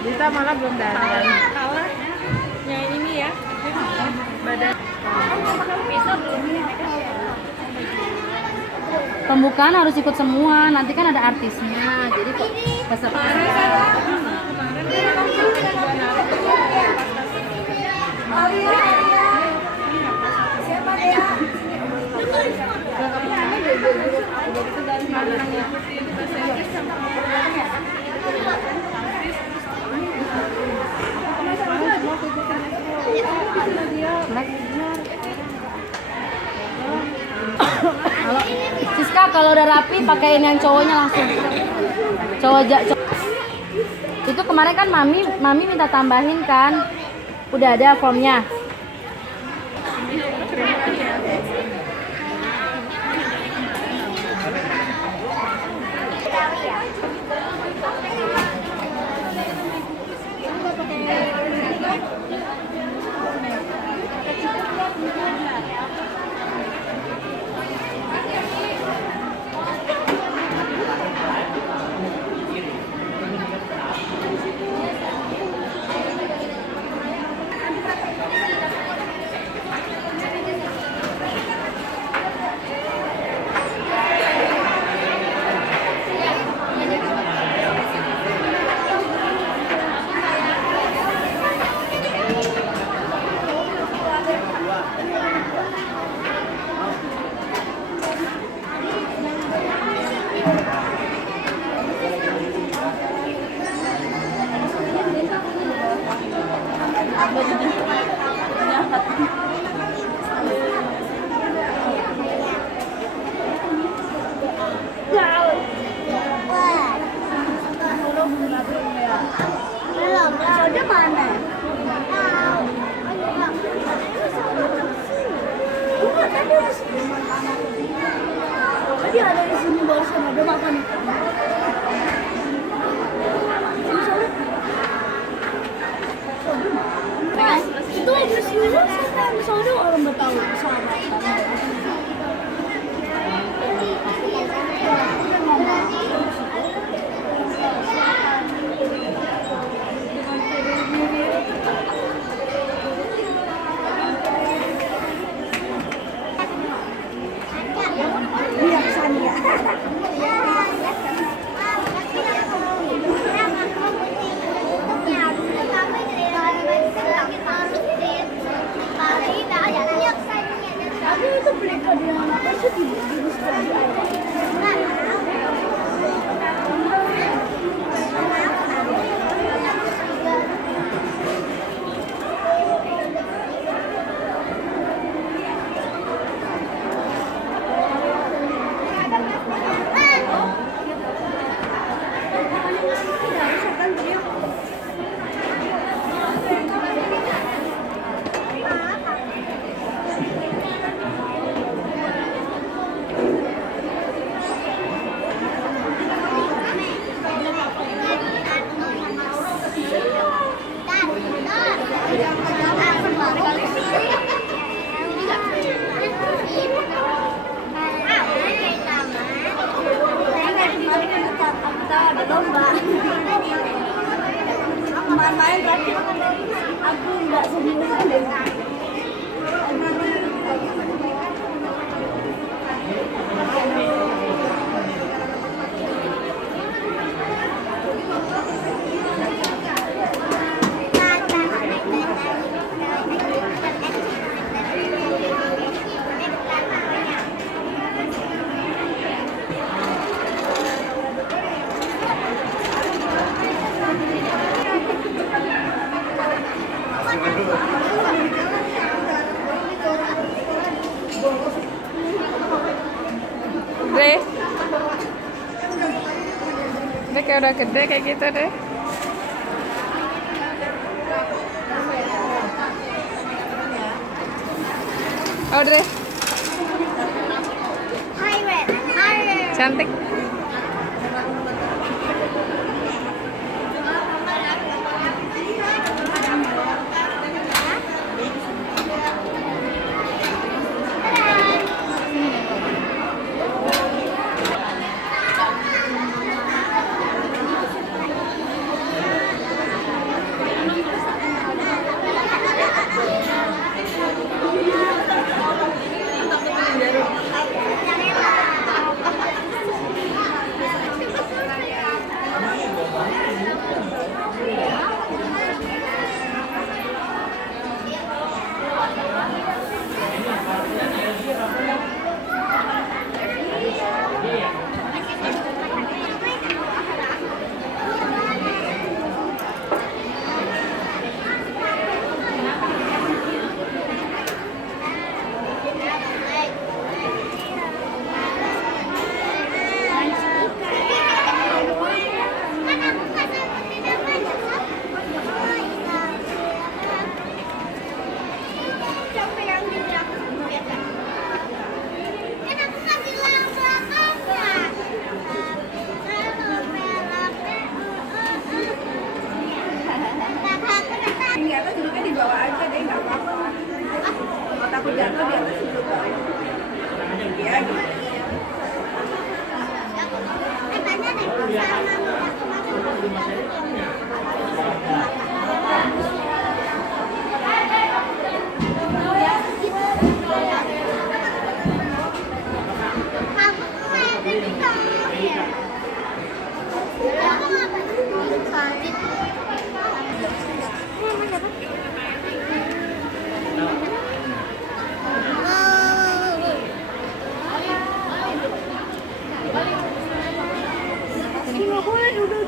Dita malah belum dandan. Kalah yang ini ya. Badan. Pembukaan harus ikut semua, nanti kan ada artisnya, jadi kok peserta. Halo, Siska, kalau udah rapi pakaiin yang cowoknya langsung. Itu kemarin kan mami minta tambahin kan, udah ada formnya. Soda mana? Tadi ada di sini barusan ada makan itu. Itu di sini kan soda orang Betawi sama. Itu beli kado apa sih di ada lomba. Main berarti aku nggak sendiri. Dre, dia kayak udah gede kayak gitu deh. Oh Dre, cantik. Aku udah duduk